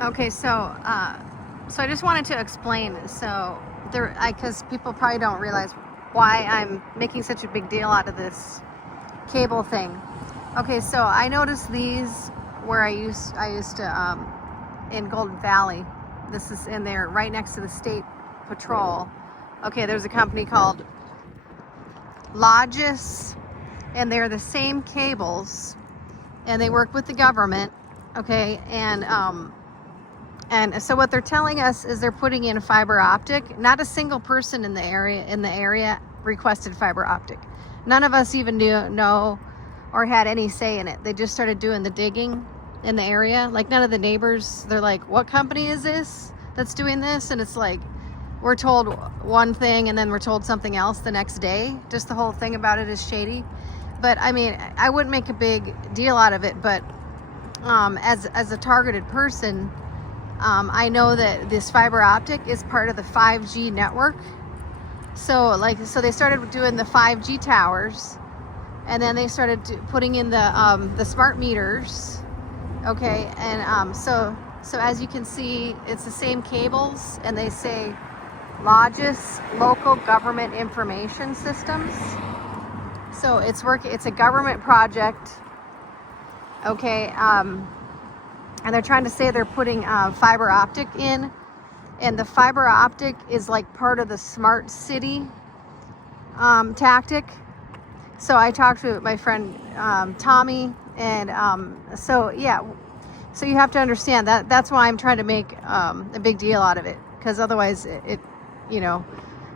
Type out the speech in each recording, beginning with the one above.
Okay, so I just wanted to explain. So there, because people probably don't realize why I'm making such a big deal out of this cable thing. Okay, so I noticed these where I used to in Golden Valley. This is in there right next to the state patrol. Okay, there's a company called Logis, and they're the same cables, and they work with the government. Okay, and so what they're telling us is they're putting in fiber optic. Not a single person in the area requested fiber optic. None of us even know or had any say in it. They just started doing the digging in the area. Like none of the neighbors, they're like, what company is this that's doing this? And it's like, we're told one thing and then we're told something else the next day. Just the whole thing about it is shady. But I mean, I wouldn't make a big deal out of it, but as a targeted person, I know that this fiber optic is part of the 5G network. So they started doing the 5G towers, and then they started putting in the smart meters. Okay, and so as you can see, it's the same cables, and they say Logis Local Government Information Systems. So it's a government project. Okay, and they're trying to say they're putting fiber optic in, and the fiber optic is like part of the smart city tactic. So I talked to my friend Tommy, and so you have to understand that's why I'm trying to make a big deal out of it, because otherwise it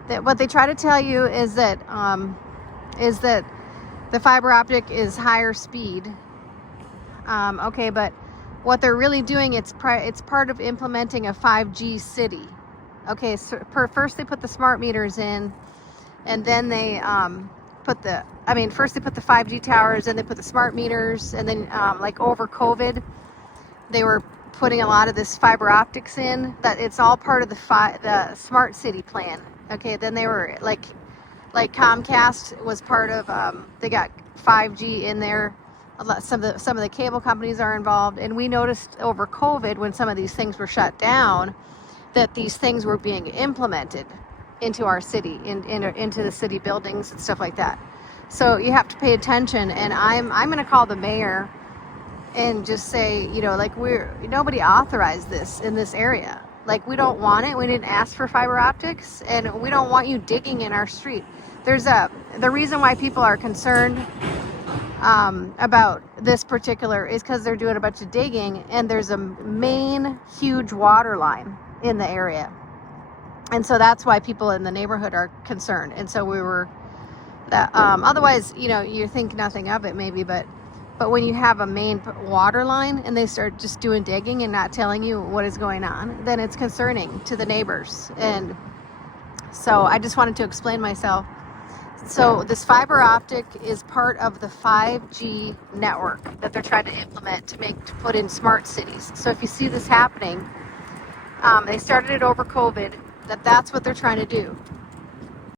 that what they try to tell you is that the fiber optic is higher speed. Okay, but what they're really doing, it's part of implementing a 5G city. Okay, so first they put the smart meters in, and then they first they put the 5G towers, and they put the smart meters, and then like over COVID, they were putting a lot of this fiber optics in. That it's all part of the smart city plan. Okay, then they were like Comcast was part of. They got 5G in there. Some of the cable companies are involved, and we noticed over COVID, when some of these things were shut down, that these things were being implemented into our city, into the city buildings and stuff like that. So you have to pay attention, and I'm going to call the mayor and just say, like, nobody authorized this in this area. Like, we don't want it. We didn't ask for fiber optics, and we don't want you digging in our street. The reason why people are concerned about this particular is because they're doing a bunch of digging, and there's a main huge water line in the area, and so that's why people in the neighborhood are concerned. And so we were that otherwise you think nothing of it maybe, but when you have a main water line and they start just doing digging and not telling you what is going on, then it's concerning to the neighbors. And so I just wanted to explain myself. So this fiber optic is part of the 5G network that they're trying to implement to put in smart cities. So if you see this happening, they started it over COVID, that's what they're trying to do.